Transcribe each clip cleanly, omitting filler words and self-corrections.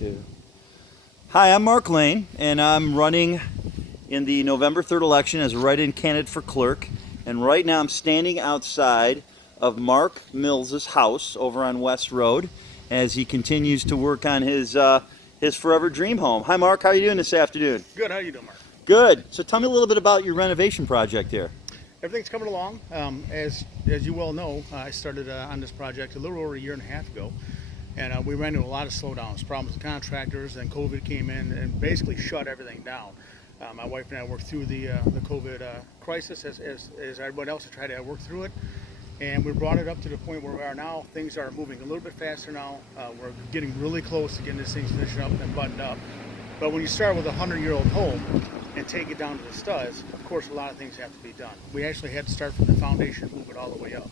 2. Hi, I'm Mark Lane, and I'm running in the November 3rd election as a write-in candidate for clerk. And right now I'm standing outside of Mark Mills's house over on West Road as he continues to work on his forever dream home. Hi, Mark. How are you doing this afternoon? Good. How you doing, Mark? Good. So tell me a little bit about your renovation project here. Everything's coming along. As you well know, I started on this project a little over a year and a half ago, and we ran into a lot of slowdowns, problems with contractors, and COVID came in and basically shut everything down. My wife and I worked through the COVID crisis as everyone else to try to work through it, and we brought it up to the point where we are now. Things are moving a little bit faster now. We're getting really close to getting this thing finished up and buttoned up. But when you start with a 100-year-old home and take it down to the studs, of course, a lot of things have to be done. We actually had to start from the foundation, move it all the way up.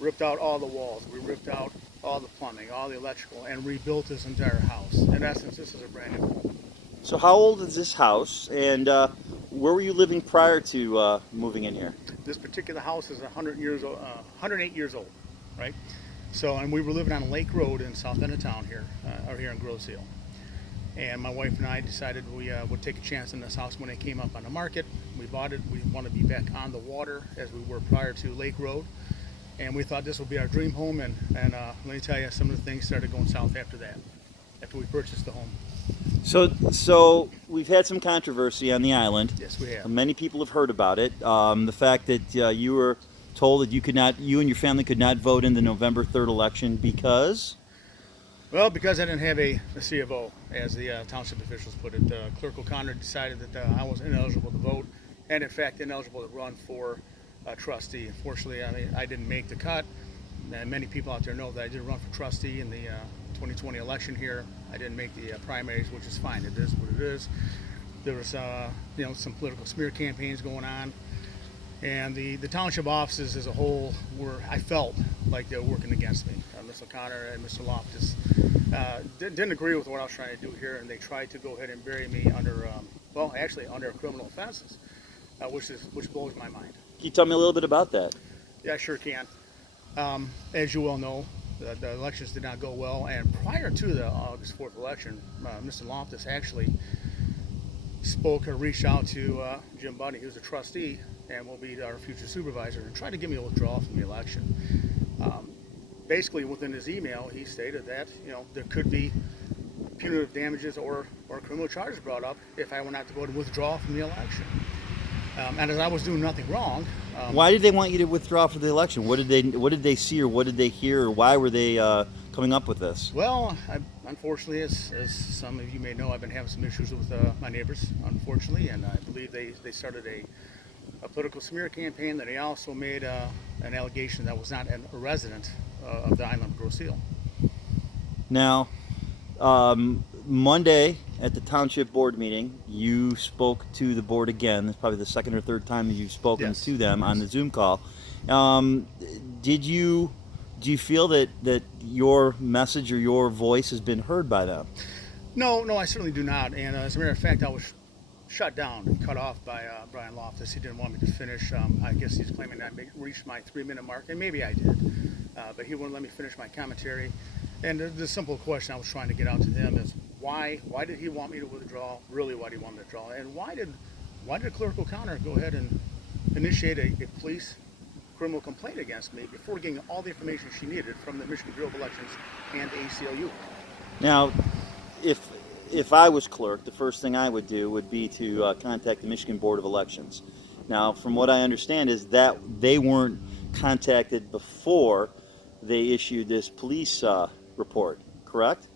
Ripped out all the walls. We ripped out all the plumbing, all the electrical, and rebuilt this entire house. In essence, this is a brand new home. So how old is this house, and where were you living prior to moving in here? This particular house is 108 years old, right? So, and we were living on Lake Road in south end of town here, or here in Grosse. And my wife and I decided we would take a chance in this house when it came up on the market. We bought it. We want to be back on the water as we were prior to Lake Road. And we thought this would be our dream home. And let me tell you, some of the things started going south after that, after we purchased the home. So we've had some controversy on the island. Yes, we have. Many people have heard about it. The fact that you were told that you and your family could not vote in the November 3rd election because? Well, because I didn't have a C of O, as the township officials put it. Clerk O'Connor decided that I was ineligible to vote, and in fact ineligible to run for trustee. Unfortunately, I didn't make the cut. And many people out there know that I did run for trustee in the 2020 election here. I didn't make the primaries, which is fine. It is what it is. There was some political smear campaigns going on, and the township offices as a whole I felt like they were working against me. Mr. O'Connor and Mr. Loftus didn't agree with what I was trying to do here, and they tried to go ahead and bury me under criminal offenses, which blows my mind. Can you tell me a little bit about that? Yeah, I sure can. As you well know, the elections did not go well, and prior to the August 4th election, Mr. Loftus actually spoke or reached out to Jim Buddy, who's a trustee and will be our future supervisor, and tried to get me a withdrawal from the election. Basically, within his email, he stated that there could be punitive damages or criminal charges brought up if I were not to go to withdraw from the election. And as I was doing nothing wrong. Why did they want you to withdraw from the election? What did they see, or what did they hear, or why were they coming up with this? Well, unfortunately, as some of you may know, I've been having some issues with my neighbors, unfortunately, and I believe they started a political smear campaign. That they also made an allegation that was not a resident of the island of Grosse. Now, Monday at the township board meeting, you spoke to the board again. It's probably the second or third time that you've spoken to them on the Zoom call. Do you feel that your message or your voice has been heard by them? No, I certainly do not. And as a matter of fact, I was shut down and cut off by Brian Loftus. He didn't want me to finish. I guess he's claiming I reached my 3-minute mark, and maybe I did. But he wouldn't let me finish my commentary. And the simple question I was trying to get out to him is why did he want me to withdraw? Really, why did he want me to withdraw? And why did Clerk O'Connor go ahead and initiate a police criminal complaint against me before getting all the information she needed from the Michigan Bureau of Elections and the ACLU? Now, if I was clerk, the first thing I would do would be to contact the Michigan Board of Elections. Now, from what I understand is that they weren't contacted before they issued this police report, correct?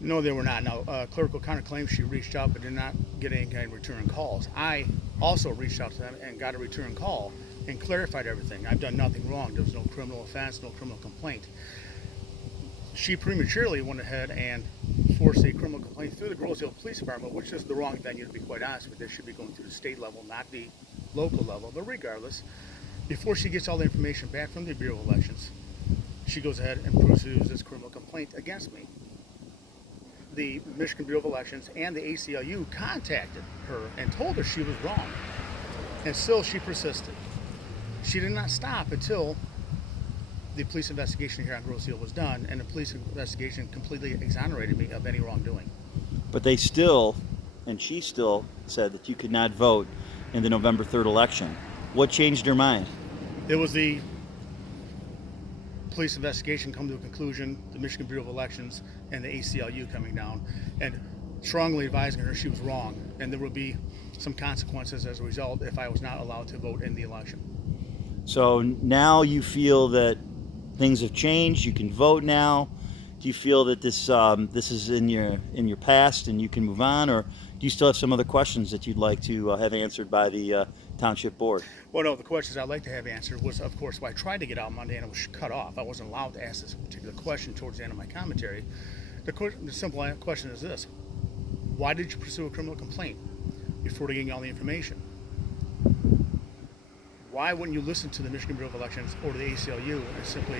No, they were not. Now, Clerk O'Connor claims she reached out but did not get any kind of return calls. I also reached out to them and got a return call and clarified everything. I've done nothing wrong. There was no criminal offense, no criminal complaint. She prematurely went ahead and forced a criminal complaint through the Grosse Police Department, which is the wrong venue, to be quite honest with you. They should be going through the state level, not the local level. But regardless, before she gets all the information back from the Bureau of Elections, she goes ahead and pursues this criminal complaint against me. The Michigan Bureau of Elections and the ACLU contacted her and told her she was wrong. And still she persisted. She did not stop until the police investigation here on Grosse was done, and the police investigation completely exonerated me of any wrongdoing. But they still, and she still said that you could not vote in the November 3rd election. What changed her mind? It was the police investigation come to a conclusion, the Michigan Bureau of Elections and the ACLU coming down, and strongly advising her she was wrong, and there would be some consequences as a result if I was not allowed to vote in the election. So now you feel that things have changed. You can vote now. Do you feel that this is in your past and you can move on, or do you still have some other questions that you'd like to have answered by the township board? Well, no, the questions I'd like to have answered was, of course, why I tried to get out Monday and it was cut off. I wasn't allowed to ask this particular question towards the end of my commentary. The simple question is this: why did you pursue a criminal complaint before getting all the information? Why wouldn't you listen to the Michigan Bureau of Elections or the ACLU and simply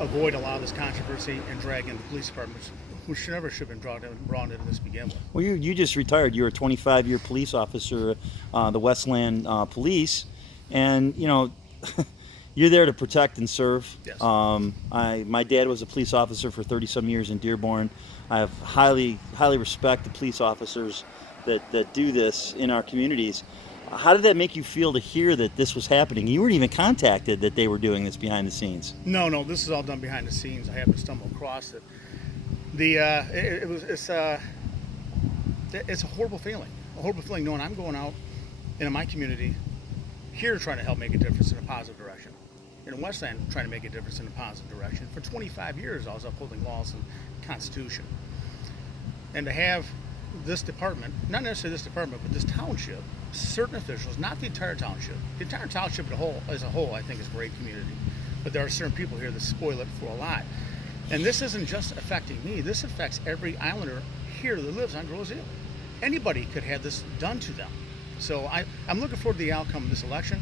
avoid a lot of this controversy and drag in the police departments, who should have been brought into this to begin with? Well, you just retired. You were a 25-year police officer, the Westland Police, and you know you're there to protect and serve. Yes. My dad was a police officer for 30-some years in Dearborn. I have highly respect the police officers that do this in our communities. How did that make you feel to hear that this was happening? You weren't even contacted that they were doing this behind the scenes. No, this is all done behind the scenes. I happened to stumble across it. It's a horrible feeling. A horrible feeling knowing I'm going out into my community here trying to help make a difference in a positive direction. In Westland, trying to make a difference in a positive direction. For 25 years, I was upholding laws and Constitution. And to have this department, not necessarily this department, but this township, certain officials, not the entire township. The entire township as a whole, I think, is a great community. But there are certain people here that spoil it for a lot. And this isn't just affecting me. This affects every Islander here that lives on Grosse. Anybody could have this done to them. So I'm looking forward to the outcome of this election.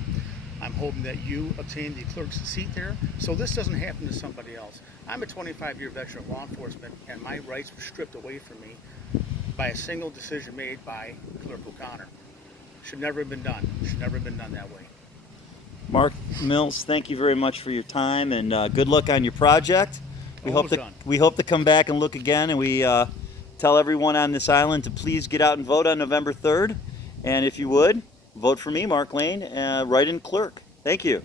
I'm hoping that you obtain the clerk's seat there so this doesn't happen to somebody else. I'm a 25-year veteran of law enforcement, and my rights were stripped away from me by a single decision made by Clerk O'Connor. Should never have been done. Should never have been done that way. Mark Mills, thank you very much for your time, and good luck on your project. We hope to come back and look again, and we tell everyone on this island to please get out and vote on November 3rd. And if you would, vote for me, Mark Lane, right in Clerk. Thank you.